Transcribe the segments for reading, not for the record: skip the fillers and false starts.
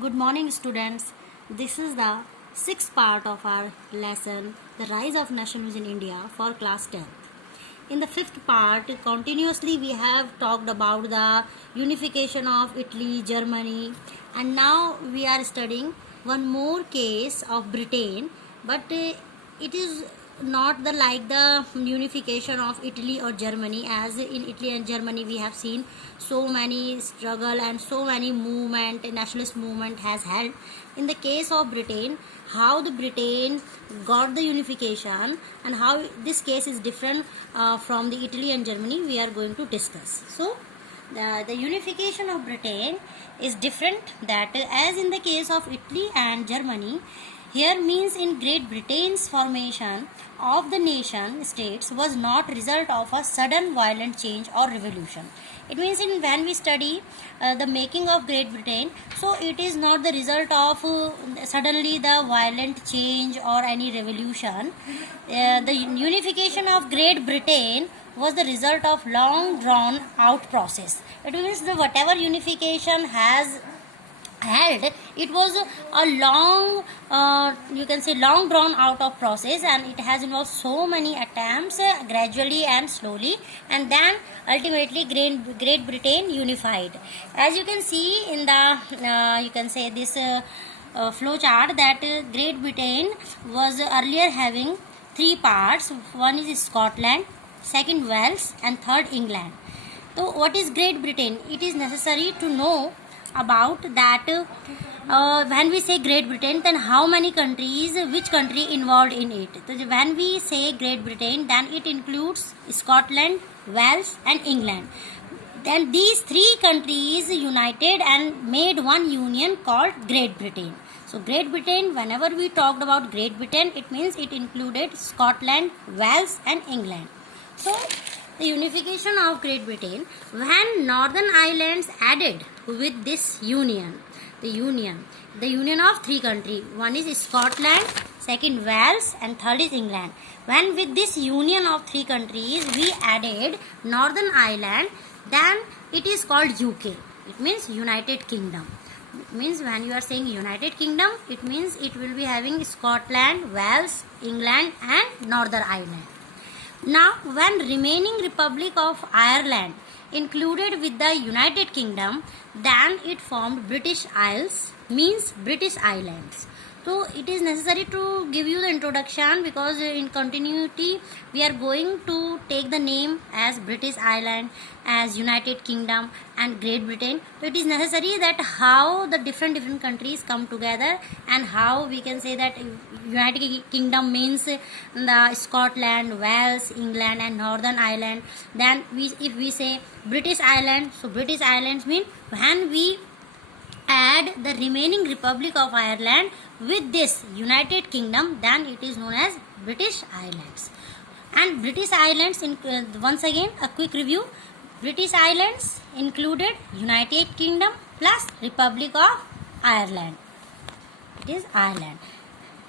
Good morning, students. This is the sixth part of our lesson, The Rise of Nationalism in India for class 10th. In the fifth part, continuously we have talked about the unification of Italy, Germany, and now we are studying one more case of Britain, but it is not the like the unification of Italy or Germany. As in Italy and Germany we have seen so many struggle and so many movement, nationalist movement has held. In the case of Britain, how the Britain got the unification and how this case is different from the Italy and Germany, we are going to discuss. So the unification of Britain is different, that as in the case of Italy and Germany, here means in Great Britain's formation of the nation states was not result of a sudden violent change or revolution. It means in when we study the making of Great Britain, so it is not the result of suddenly the violent change or any revolution. The unification of Great Britain was the result of long drawn out process. It means the whatever unification has held, it was a long you can say long drawn out of process, and it has involved so many attempts gradually and slowly, and then ultimately Great Britain unified. As you can see in the you can say this flow chart, that Great Britain was earlier having three parts. One is Scotland, second Wales, and third England. So what is Great Britain? It is necessary to know about that when we say Great Britain, then how many countries, which country involved in it. So when we say Great Britain, then it includes Scotland, Wales and England. Then these three countries united and made one union called Great Britain. So Great Britain, whenever we talked about Great Britain, it means it included Scotland, Wales and England. So the unification of Great Britain, when Northern Islands added with this union, the union of three countries. One is Scotland, second Wales and third is England. When with this union of three countries we added Northern Ireland, then it is called UK. It means United Kingdom. It means when you are saying United Kingdom, it means it will be having Scotland, Wales, England and Northern Ireland. Now, when remaining Republic of Ireland included with the United Kingdom, then it formed British Isles, means British Islands. So it is necessary to give you the introduction, because in continuity we are going to take the name as British Island, as United Kingdom and Great Britain. So it is necessary that how the different countries come together, and how we can say that United Kingdom means the Scotland, Wales, England and Northern Ireland. Then if we say British Island, so British Islands mean when we add the remaining Republic of Ireland with this United Kingdom, then it is known as British Islands. And British Islands, once again a quick review, British Islands included United Kingdom plus Republic of Ireland. It is Ireland.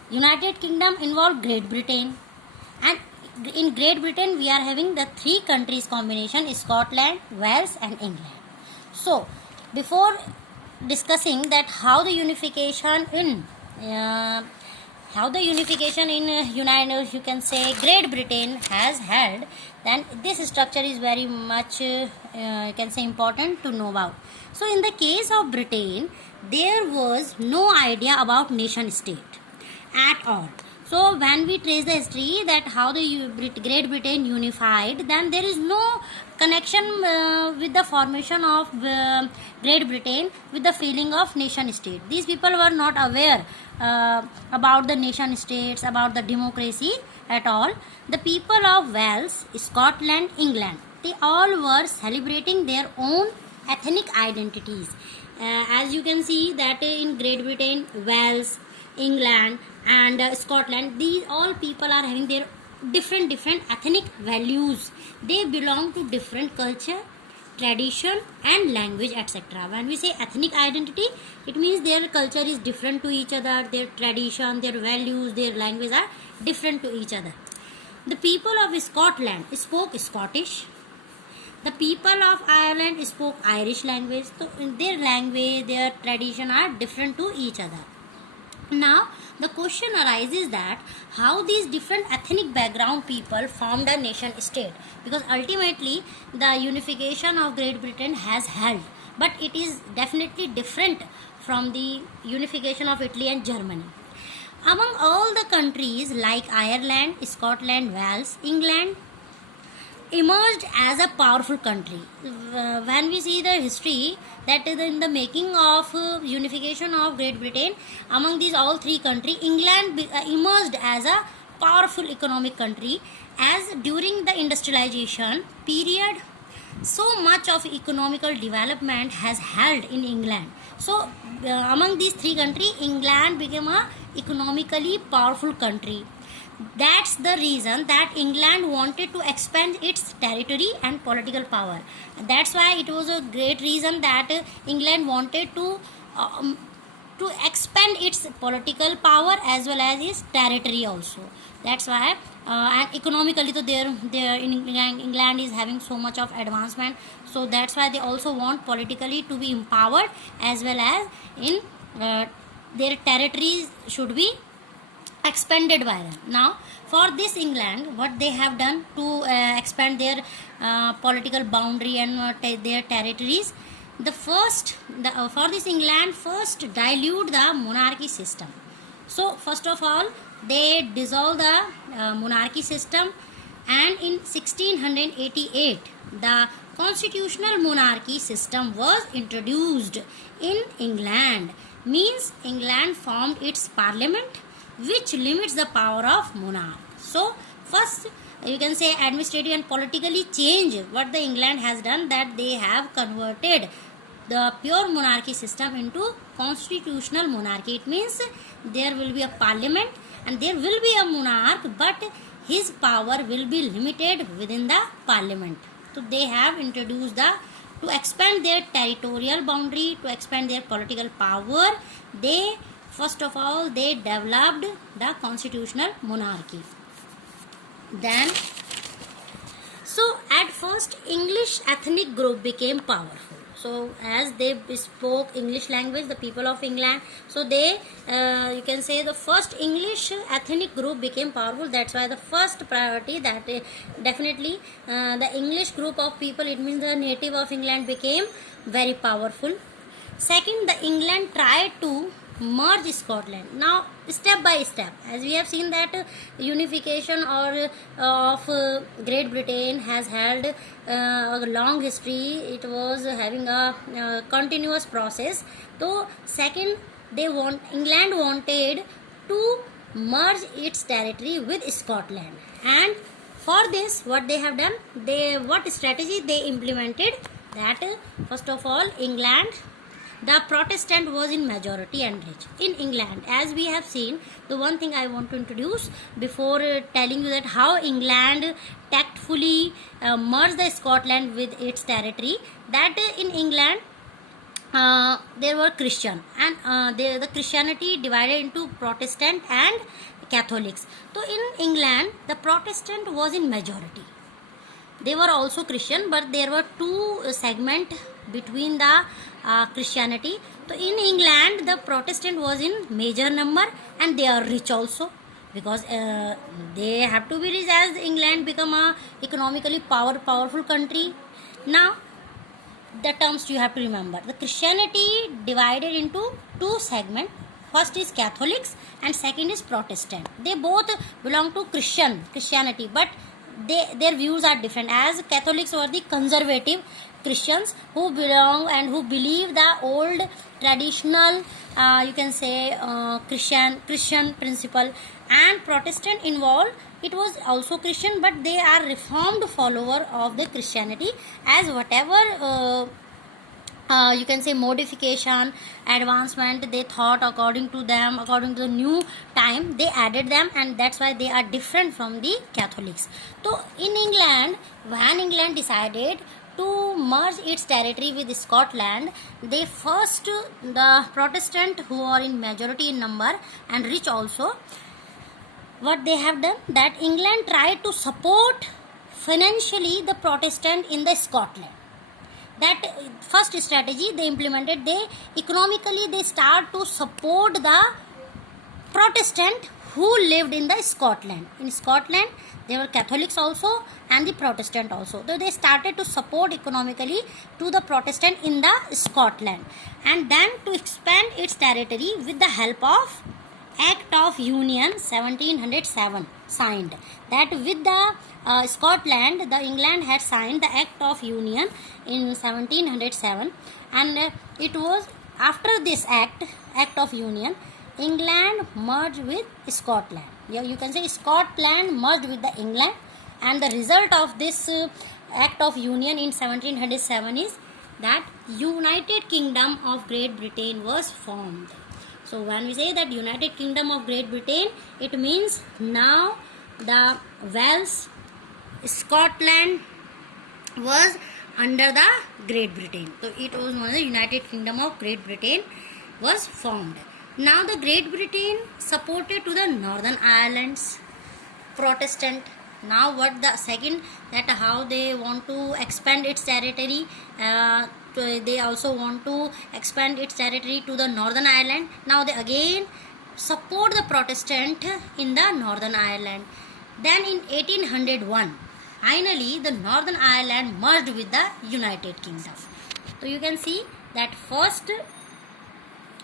United Kingdom involved Great Britain, and in Great Britain we are having the three countries combination, Scotland, Wales and England. So before discussing that how the unification in United, you can say Great Britain has held, then this structure is very much you can say important to know about. So in the case of Britain, there was no idea about nation state at all. So when we trace the history that how the Great Britain unified, then there is no connection with the formation of Great Britain with the feeling of nation state. These people were not aware about the nation states, about the democracy at all. The people of Wales, Scotland, England, they all were celebrating their own ethnic identities. As you can see that in Great Britain, Wales, England and Scotland, these all people are having their different ethnic values. They belong to different culture, tradition and language, etc. When we say ethnic identity, it means their culture is different to each other, their tradition, their values, their language are different to each other. The people of Scotland spoke Scottish. The people of Ireland spoke Irish language, so in their language, their tradition are different to each other. Now, the question arises that how these different ethnic background people formed a nation state, because ultimately the unification of Great Britain has held, but it is definitely different from the unification of Italy and Germany. Among all the countries like Ireland, Scotland, Wales, England emerged as a powerful country. When we see the history, that is in the making of unification of Great Britain, among these all three countries, England emerged as a powerful economic country, as during the industrialization period, so much of economical development has held in England. So among these three countries, England became a economically powerful country. That's the reason that England wanted to expand its territory and political power. That's why it was a great reason that England wanted to expand its political power as well as its territory also. That's why and economically, so there in England is having so much of advancement. So that's why they also want politically to be empowered, as well as in their territories should be expanded by them. Now, for this England, what they have done to expand their political boundary and their territories, for this England first dilute the monarchy system. So first of all, they dissolved the monarchy system, and in 1688 the constitutional monarchy system was introduced in England. Means England formed its parliament, which limits the power of monarch. So first, you can say administrative and politically change what the England has done, that they have converted the pure monarchy system into constitutional monarchy. It means there will be a parliament and there will be a monarch, but his power will be limited within the parliament. So they have introduced to expand their territorial boundary, to expand their political power, they first of all they developed the constitutional monarchy. Then, so at first English ethnic group became powerful. So as they spoke English language, the people of England, so they you can say the first English ethnic group became powerful. That's why the first priority, that definitely the English group of people, it means the native of England, became very powerful. Second, the England tried to merge Scotland. Now step by step, as we have seen that unification of Great Britain has held a long history. It was having a continuous process. So second, England wanted to merge its territory with Scotland, and for this what they have done, what strategy they implemented, that first of all England, the Protestant was in majority and rich in England. As we have seen, the one thing I want to introduce before telling you that how England tactfully merged the Scotland with its territory, that in England there were Christian, and the Christianity divided into Protestant and Catholics. So in England the Protestant was in majority. They were also Christian, but there were two segments between the Christianity. So in England the Protestant was in major number, and they are rich also, because they have to be rich as England become a economically powerful country. Now the terms you have to remember, the Christianity divided into two segments. First is Catholics and second is Protestant. They both belong to Christianity, but their views are different. As Catholics were the conservative Christians who belong and who believe the old traditional you can say Christian principle, and Protestant involved, it was also Christian, but they are reformed follower of the Christianity, as whatever you can say modification, advancement they thought according to the new time, they added them, and that's why they are different from the Catholics. So in England, when England decided to merge its territory with Scotland, they first, the Protestant who are in majority in number and rich also, what they have done, that England tried to support financially the Protestant in the Scotland. That first strategy they implemented, they economically they start to support the Protestant who lived in the Scotland. In Scotland, they were Catholics also and the Protestant also. So they started to support economically to the Protestant in the Scotland, and then to expand its territory with the help of Act of Union 1707 signed. That with the Scotland, the England had signed the Act of Union in 1707, and it was after this Act of Union, England merged with Scotland. Yeah, you can say Scotland merged with the England, and the result of this Act of Union in 1707 is that United Kingdom of Great Britain was formed. So when we say that United Kingdom of Great Britain, it means now the Wales, Scotland was under the Great Britain. So it was known as the United Kingdom of Great Britain was formed. Now the Great Britain supported to the Northern Ireland's Protestant. Now what the second, that how they want to expand its territory, they also want to expand its territory to the Northern Ireland. Now they again support the Protestant in the Northern Ireland. Then in 1801, finally the Northern Ireland merged with the United Kingdom. So you can see that first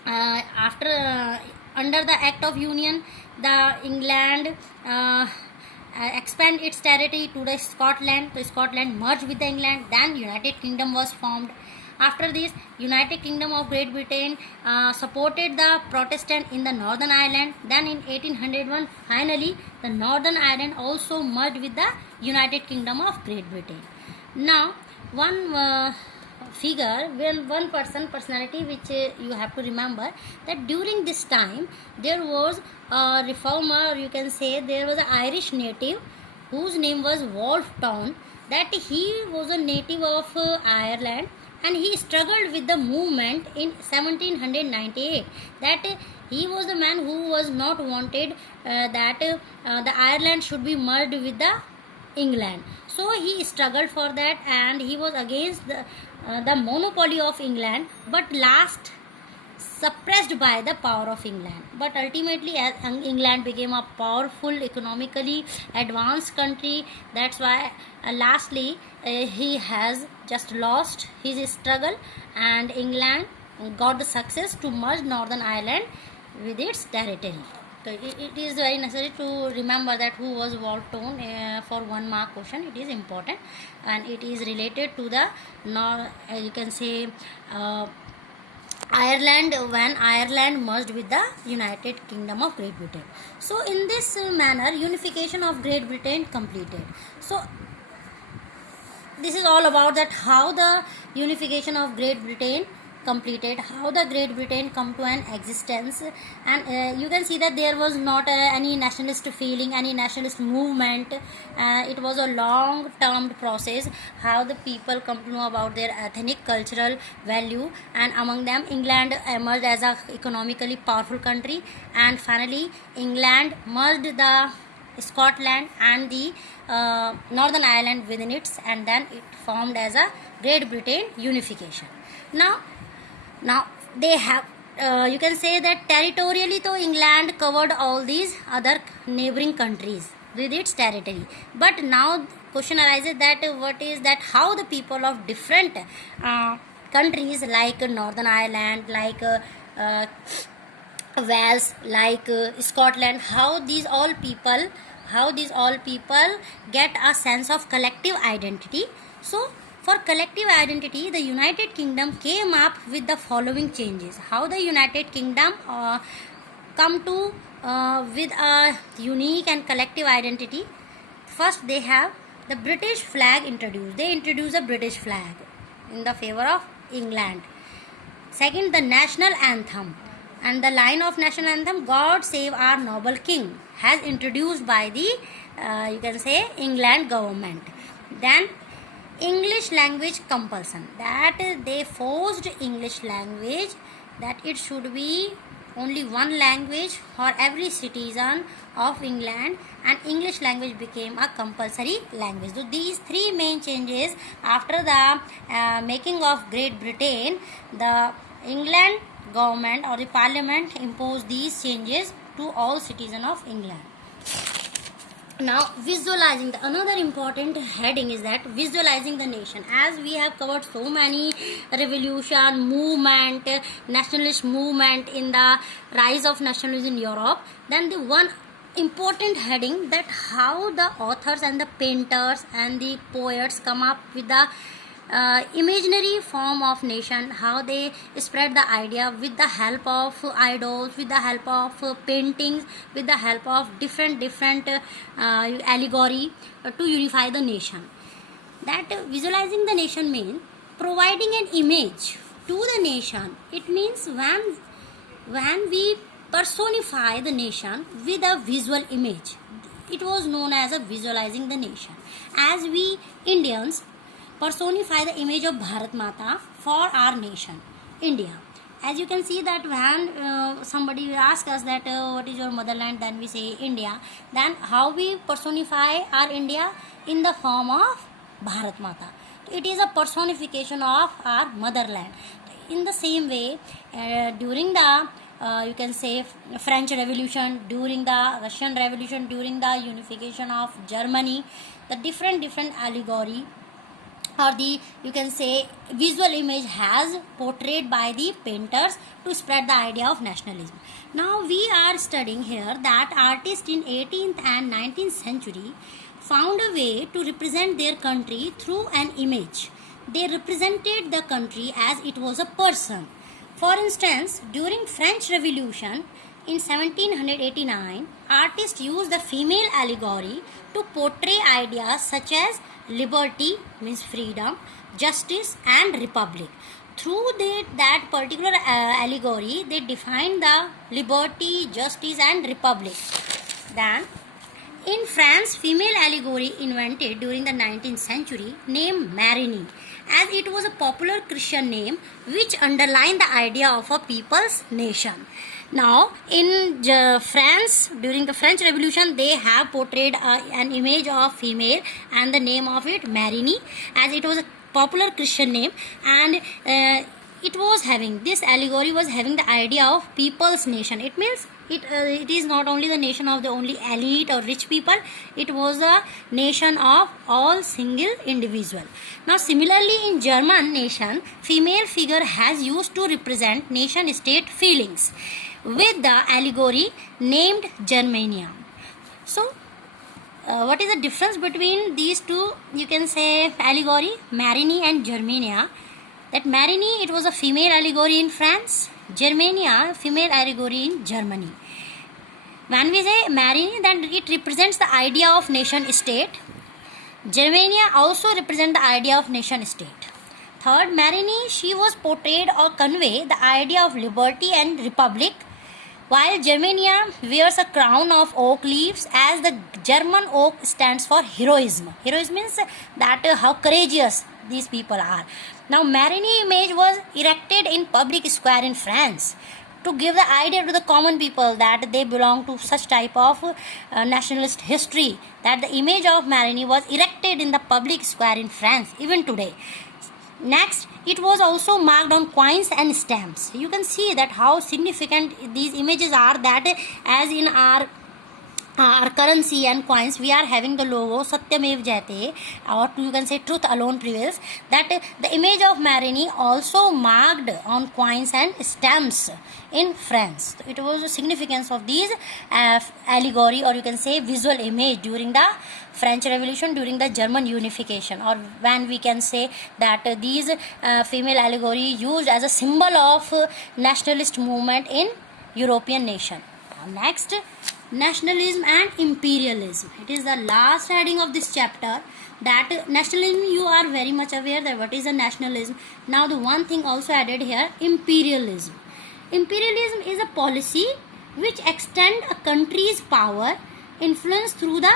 after under the Act of Union, the England expand its territory to the Scotland. So Scotland merged with the England. Then United Kingdom was formed. After this, United Kingdom of Great Britain supported the Protestant in the Northern Ireland. Then in 1801, finally the Northern Ireland also merged with the United Kingdom of Great Britain. Now one figure, one personality which you have to remember, that during this time there was a reformer, you can say there was an Irish native whose name was Wolfe Tone. That he was a native of Ireland, and he struggled with the movement in 1798. That he was the man who was not wanted that the Ireland should be merged with the England. So he struggled for that, and he was against the monopoly of England, but last suppressed by the power of England. But ultimately, as England became a powerful, economically advanced country, that's why lastly he has just lost his struggle, and England got the success to merge Northern Ireland with its territory. So it is very necessary to remember that who was Wolfe Tone for 1 mark question. It is important, and it is related to the you can say Ireland, when Ireland merged with the United Kingdom of Great Britain. So in this manner, unification of Great Britain completed. So this is all about that how the unification of Great Britain completed, how the Great Britain come to an existence. And you can see that there was not any nationalist feeling, any nationalist movement. It was a long term process how the people come to know about their ethnic cultural value, and among them England emerged as a economically powerful country, and finally England merged the Scotland and the Northern Ireland within it, and then it formed as a Great Britain unification. Now they have you can say that territorially though England covered all these other neighboring countries with its territory, but now question arises that what is that how the people of different countries like Northern Ireland, like Wales, like Scotland, how these all people get a sense of collective identity. So for collective identity, the United Kingdom came up with the following changes. How the United Kingdom come to with a unique and collective identity. First, they have the British flag introduced. They introduce a British flag in the favor of England. Second, the national anthem, and the line of national anthem, God Save Our Noble King, has introduced by the you can say England government. Then English language compulsion, that they forced English language, that it should be only one language for every citizen of England, and English language became a compulsory language. So these three main changes after the making of Great Britain, the England government or the parliament imposed these changes to all citizens of England. Now visualizing, the another important heading is that visualizing the nation. As we have covered so many revolution movement, nationalist movement in the rise of nationalism in Europe, then the one important heading that how the authors and the painters and the poets come up with the imaginary form of nation, how they spread the idea with the help of idols, with the help of paintings, with the help of different allegory to unify the nation. That visualizing the nation means providing an image to the nation. It means when we personify the nation with a visual image, it was known as a visualizing the nation. As we Indians personify the image of Bharat Mata for our nation, India. As you can see that when somebody asks us that what is your motherland, then we say India. Then how we personify our India? In the form of Bharat Mata. It is a personification of our motherland. In the same way, during the you can say French Revolution, during the Russian Revolution, during the unification of Germany, the different allegory or the you can say visual image has portrayed by the painters to spread the idea of nationalism. Now we are studying here that artists in 18th and 19th century found a way to represent their country through an image. They represented the country as it was a person. For instance, during French Revolution in 1789, artists used the female allegory to portray ideas such as liberty means freedom, justice and republic. Through that particular allegory, they defined the liberty, justice and republic. Then in France, female allegory invented during the 19th century named Marigny, as it was a popular Christian name which underlined the idea of a people's nation. Now in France, during the French Revolution, they have portrayed an image of female and the name of it Marigny, as it was a popular Christian name, and it was having, this allegory was having the idea of people's nation. It means it is not only the nation of the only elite or rich people, it was a nation of all single individual. Now similarly in German nation, female figure has used to represent nation state feelings with the allegory named Germania. So what is the difference between these two, you can say allegory, Marigny and Germania? That Marigny, it was a female allegory in France, Germania, female allegory in Germany. When we say Marigny, then it represents the idea of nation state. Germania also represents the idea of nation state. Third, Marigny, she was portrayed or convey the idea of liberty and republic, while Germania wears a crown of oak leaves, as the German oak stands for heroism. Heroism means that how courageous these people are. Now Marigny image was erected in public square in France to give the idea to the common people that they belong to such type of nationalist history, that the image of Marigny was erected in the public square in France even today. Next, it was also marked on coins and stamps. You can see that how significant these images are, that as in our currency and coins we are having the logo Satyamev Jayate, or you can say truth alone prevails, that the image of Marigny also marked on coins and stamps in France. So it was the significance of these allegory, or you can say visual image, during the French Revolution, during the German unification, or when we can say that these female allegory used as a symbol of nationalist movement in European nation. Now next, nationalism and imperialism. It is the last heading of this chapter. That nationalism, you are very much aware that what is a nationalism. Now the one thing also added here, imperialism. Imperialism is a policy which extend a country's power, influence through the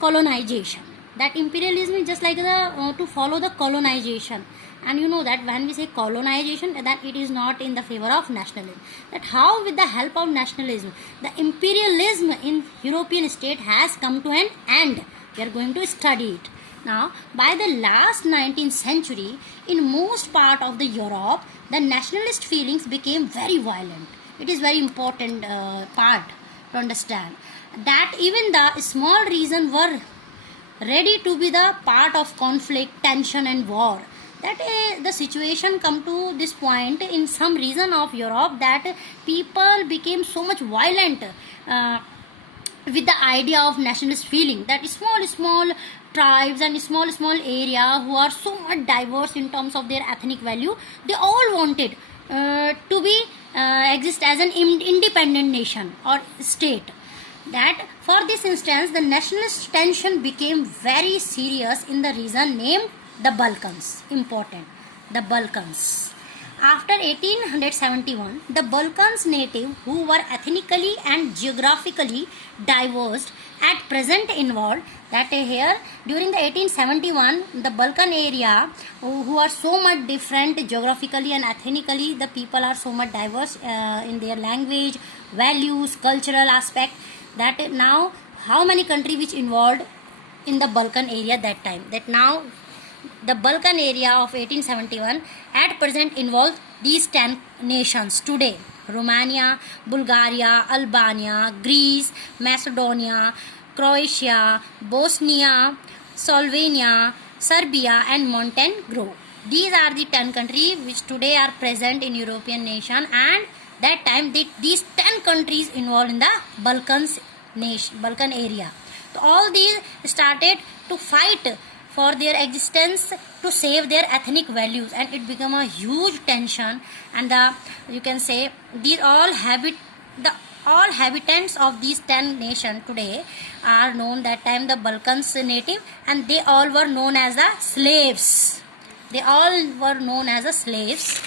colonization. That imperialism is just like the to follow the colonization. And you know that when we say colonization, that it is not in the favor of nationalism. That how with the help of nationalism, the imperialism in European state has come to an end. We are going to study it. Now, by the last 19th century, in most part of the Europe, the nationalist feelings became very violent. It is very important part to understand that even the small regions were ready to be the part of conflict, tension and war. That the situation come to this point in some region of Europe that people became so much violent uh, with the idea of nationalist feeling, that small tribes and small area who are so much diverse in terms of their ethnic value, they all wanted to be exist as an independent nation or state. That for this instance the nationalist tension became very serious in the region named the Balkans. Important, the Balkans. After 1871, the Balkans native who were ethnically and geographically diverse at present involved, that here during the 1871 the Balkan area who are so much different geographically and ethnically, the people are so much diverse in their language, values, cultural aspect, that now how many countries which involved in the Balkan area that time, that now the Balkan area of 1871 at present involves these 10 nations today: Romania, Bulgaria, Albania, Greece, Macedonia, Croatia, Bosnia, Slovenia, Serbia and Montenegro. These are the 10 countries which today are present in European nation, and that time these 10 countries involved in the Balkan area. So all these started to fight for their existence to save their ethnic values, and it became a huge tension. And you can say these all inhabitants of these 10 nations today are known that time the Balkans native, and they all were known as the slaves. They all were known as the slaves.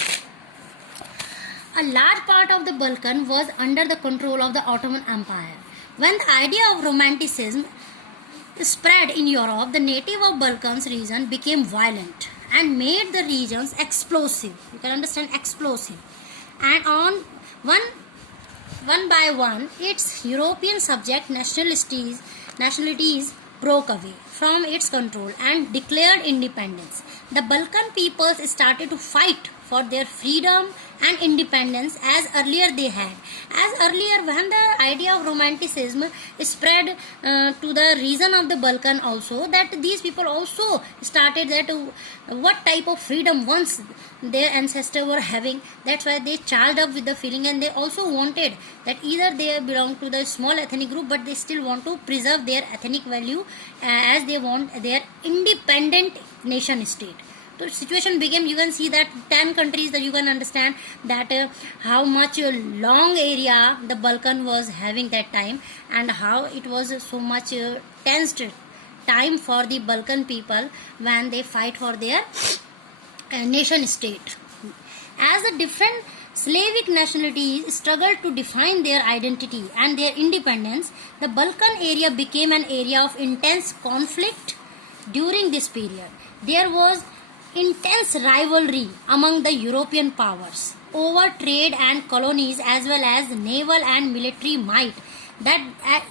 A large part of the Balkan was under the control of the Ottoman Empire. When the idea of romanticism spread in Europe, the native of Balkans region became violent and made the regions explosive. You can understand explosive. And on one by one, its European subject nationalities broke away from its control and declared independence. The Balkan peoples started to fight for their freedom and independence as earlier they had. As earlier, when the idea of romanticism spread to the region of the Balkan also, that these people also started that what type of freedom once their ancestors were having. That's why they charged up with the feeling, and they also wanted that either they belong to the small ethnic group, but they still want to preserve their ethnic value as they want their independent nation state. So situation became, you can see that 10 countries, that you can understand that how much long area the Balkan was having that time, and how it was so much tensed time for the Balkan people when they fight for their nation state. As the different Slavic nationalities struggled to define their identity and their independence, the Balkan area became an area of intense conflict during this period. There was intense rivalry among the European powers over trade and colonies, as well as naval and military might. That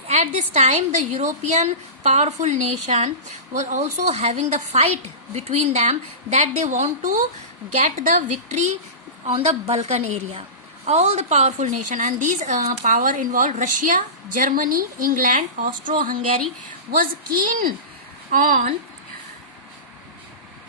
at this time the European powerful nation was also having the fight between them, that they want to get the victory on the Balkan area. All the powerful nation, and these power involved Russia, Germany, England, Austro-Hungary, was keen on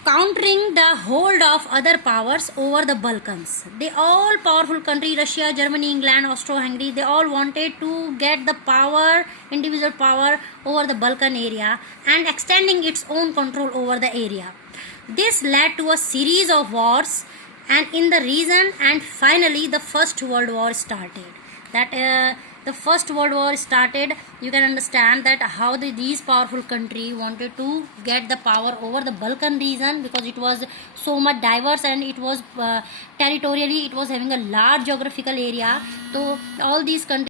countering the hold of other powers over the Balkans. They all powerful country, Russia, Germany, England, Austro-Hungary, they all wanted to get the power, individual power over the Balkan area and extending its own control over the area. This led to a series of wars and in the region, and finally the First World War started. That the First World War started, you can understand that how these powerful country wanted to get the power over the Balkan region, because it was so much diverse and it was territorially it was having a large geographical area. So all these countries